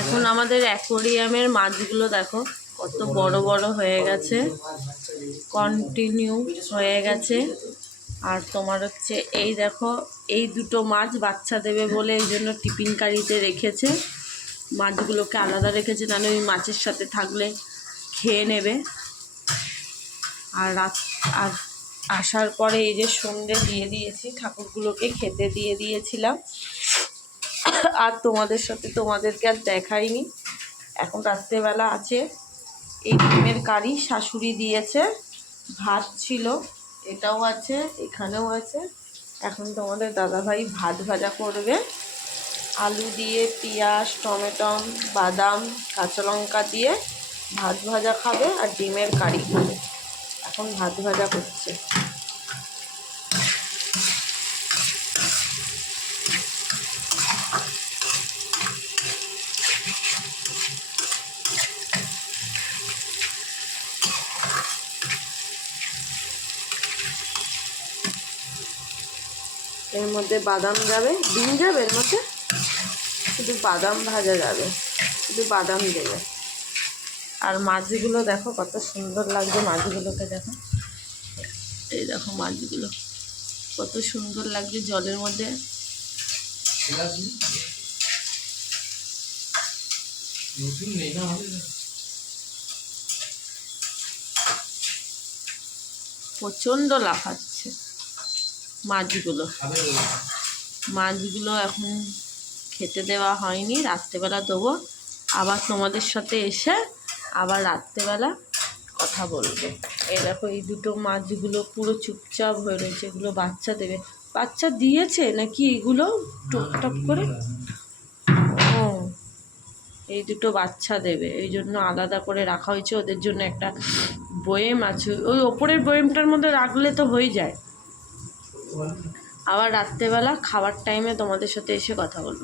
এখন আমাদের অ্যাকোয়ারিয়ামের মাছগুলো দেখো কত বড় বড় হয়ে গেছে, কন্টিনিউ হয়ে গেছে। আর তোমার হচ্ছে এই দেখো, এই দুটো মাছ বাচ্চা দেবে বলে এই জন্য টিফিন কারিতে রেখেছে, মাছগুলোকে আলাদা রেখেছে, নাহলে ওই মাছের সাথে থাকলে খেয়ে নেবে। আর আর আসার পরে এই যে সন্ধ্যে দিয়ে দিয়েছি, ঠাকুরগুলোকে খেতে দিয়ে দিয়েছিলাম। আর তোমাদেরকে আর দেখাইনি। এখন রাত্রেবেলা আছে এই ডিমের কারি, শাশুড়ি দিয়েছে, ভাত ছিল, এটাও আছে, এখানেও আছে। এখন তোমাদের দাদাভাই ভাত ভাজা করবে, আলু দিয়ে, পেঁয়াজ, টমেটো, বাদাম, কাঁচা লঙ্কা দিয়ে ভাত ভাজা খাবে আর ডিমের কারি খাবে। এখন ভাত ভাজা করছে। এর মধ্যে বাদাম যাবে, ডিম যাবে এর মধ্যে, শুধু বাদাম ভাজা যাবে, শুধু বাদাম দেবে। আর মাছগুলো দেখো কত সুন্দর লাগছে, মাছগুলোকে দেখো, এই দেখো মাছগুলো কত সুন্দর লাগছে জলের মধ্যে। প্রচণ্ড লাফাচ্ছে মাছগুলো এখন খেতে দেওয়া হয়নি, রাত্রেবেলা দেবো। আবার তোমাদের সাথে এসে আবার রাত্রেবেলা কথা বলবো। এই দেখো এই দুটো মাছগুলো পুরো চুপচাপ হয়ে রয়েছে, এগুলো বাচ্চা দেবে। বাচ্চা দিয়েছে নাকি এগুলো টুকটাক করে? ও, এই দুটো বাচ্চা দেবে, এই জন্য আলাদা করে রাখা হয়েছে ওদের জন্য। একটা বয়েম আছে, ওই ওপরের বয়েমটার মধ্যে রাখলে তো হয়ে যায়। আবার রাত্রেবেলা খাবার টাইমে তোমাদের সাথে এসে কথা বলবো।